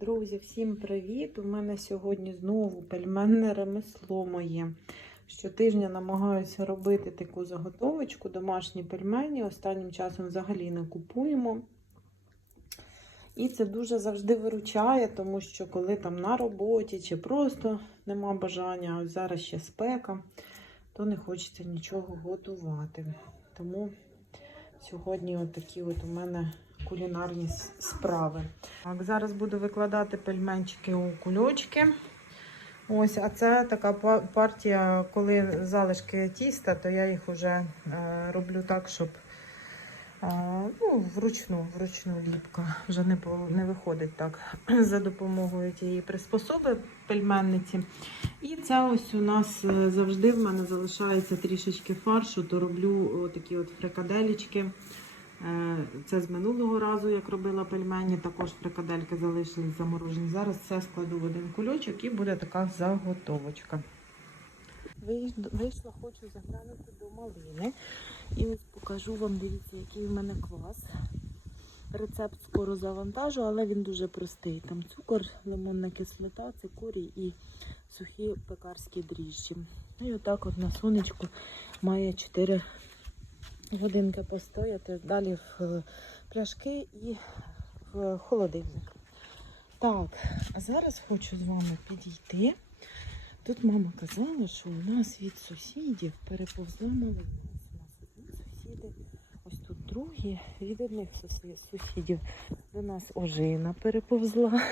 Друзі, всім привіт! У мене сьогодні знову пельменне ремесло моє. Щотижня намагаюся робити таку заготовочку, домашні пельмені. Останнім часом взагалі не купуємо. І це дуже завжди виручає, тому що коли там на роботі чи просто нема бажання, а зараз ще спека, то не хочеться нічого готувати. Тому сьогодні от такі от у мене кулінарні справи. Так, зараз буду викладати пельменчики у кульочки. Ось, а це така партія, коли залишки тіста, то я їх вже е, роблю так, щоб е, ну, вручну, вручну ліпка. Вже не, не виходить так за допомогою тієї приспособи пельменниці. І це ось у нас е, завжди в мене залишається трішечки фаршу, то роблю такі от фрикаделічки. Е, Це з минулого разу, як робила пельмені, також фрикадельки залишились заморожені. Зараз все складу в один кульочок і буде така заготовочка. Вийш- Вийшла, хочу заглянути до малини. І ось покажу вам, дивіться, який в мене квас. Рецепт скоро завантажу, але він дуже простий. Там цукор, лимонна кислота, цикорій і сухі пекарські дріжджі. І отак от на сонечку має 4 годинки постояти, далі в е, пляшки і в холодильник. Так, а зараз хочу з вами підійти. Тут мама казала, що у нас від сусідів переповзла малина. У нас одні сусіди, ось тут другі, від одних сусідів до нас ожина переповзла.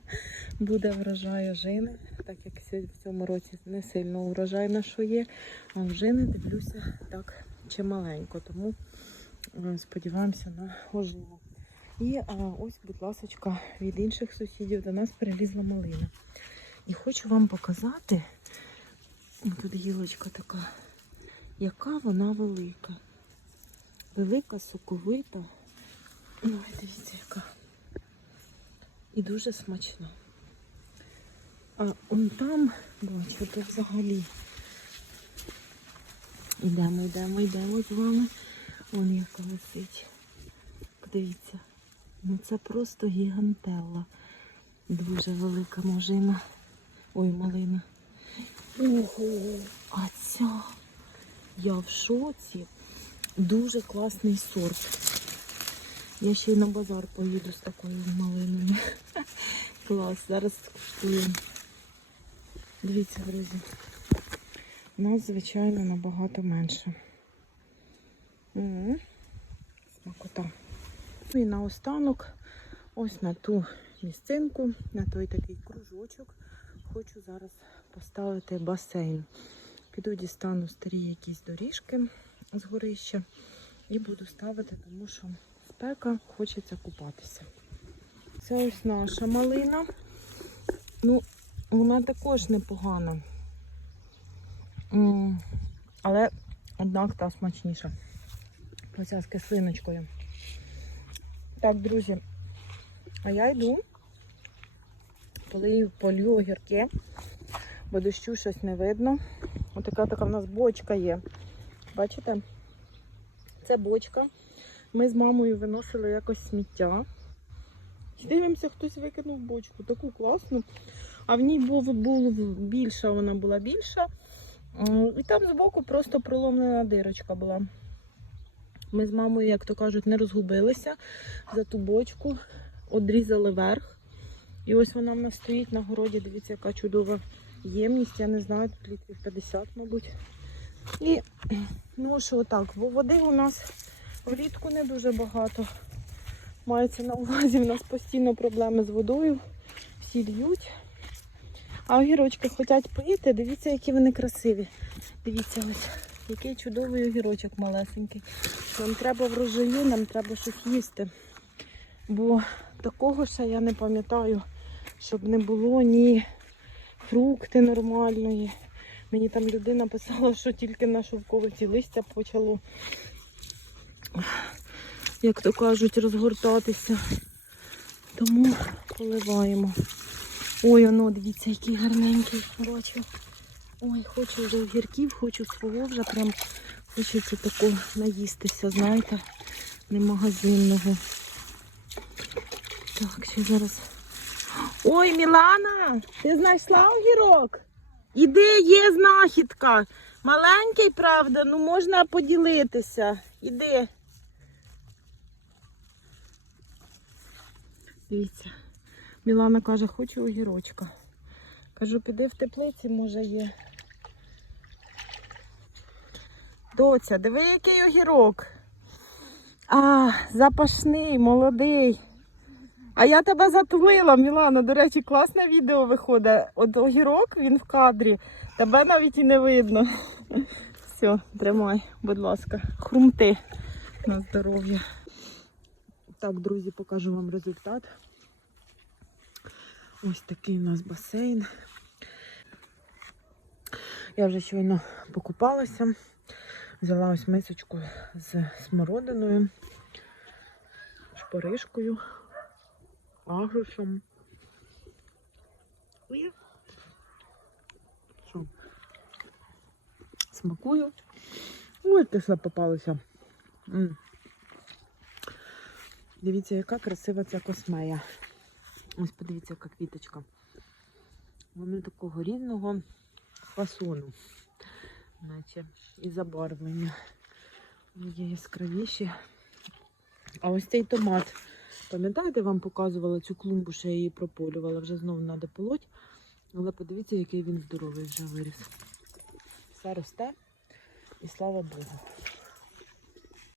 Буде врожай ожини, так як в цьому році не сильно урожайно, що є. А ожини дивлюся так чималенько, тому е, сподіваємося на ожину. І а, ось, будь ласка, від інших сусідів до нас перелізла малина. І хочу вам показати, тут гілочка така, яка вона велика. Велика, соковита. Ой, дивіться, яка. І дуже смачна. А он там, бачите, взагалі. Ідемо, йдемо, йдемо з вами. Вон яка висить. Подивіться. Ну це просто гігантелла. Дуже велика можина. Ой, малина. Ого, а ця. Я в шоці. Дуже класний сорт. Я ще й на базар поїду з такою малиною. Клас, зараз скуштуємо. Дивіться, друзі. У нас, звичайно, набагато менше. М, Смакота. Ну і наостанок, ось на ту місцинку, на той такий кружочок, хочу зараз поставити басейн. Піду дістану старі якісь доріжки з горища і буду ставити, тому що спека, хочеться купатися. Це ось наша малина. Ну, вона також непогана. Але однак та смачніша. Оця з кислиночкою. Так, друзі, а я йду, полию, полью огірки, бо дощу щось не видно. Отака така в нас бочка є. Бачите? Це бочка. Ми з мамою виносили якось сміття. Дивимося, хтось викинув бочку. Таку класну. А в ній був, був більша, вона була більша. І там збоку просто проломлена дирочка була. Ми з мамою, як то кажуть, не розгубилися за ту бочку, одрізали верх. І ось вона в нас стоїть на городі. Дивіться, яка чудова ємність. Я не знаю, тут літрів 50, мабуть. І ну що отак, бо води у нас влітку не дуже багато. Мається на увазі, в нас постійно проблеми з водою. Всі льють. А огірочки хочуть пити. Дивіться, які вони красиві. Дивіться ось, який чудовий огірочок малесенький. Нам треба врожаю, нам треба щось їсти. Бо такого ще я не пам'ятаю, щоб не було ні фрукти нормальної. Мені там людина писала, що тільки на шовковиці листя почало, як то кажуть, розгортатися. Тому поливаємо. Ой, оно, дивіться, який гарненький, бачу. Ой, хочу вже огірків, хочу свого вже прям хочеться такого наїстися, знаєте, не магазинного. Так, ще зараз Ой, Мілана, ти знайшла огірок? Іди, є знахідка. Маленький, правда, ну можна поділитися. Іди. Дивіться. Мілана каже, хочу огірочка. Кажу, піди в теплиці, може є. Доця, диви, який огірок. А, запашний, молодий. А я тебе затулила, Мілана. До речі, класне відео виходить. От огірок, він в кадрі. Тебе навіть і не видно. Все, тримай, будь ласка, хрумти на здоров'я. Так, друзі, покажу вам результат. Ось такий у нас басейн. Я вже щойно покупалася. Взяла ось мисочку з смородиною, шпоришкою, агрушем. Смакую. Ой, кисла попалася. Дивіться, яка красива ця космея. Ось подивіться, яка квіточка. Вони такого різного фасону, наче і забарвлення. Є яскравіші. А ось цей томат. Пам'ятаєте, вам показувала цю клумбу, що я її прополювала. Вже знову треба полоть. Але подивіться, який він здоровий вже виріс. Все росте. І слава Богу.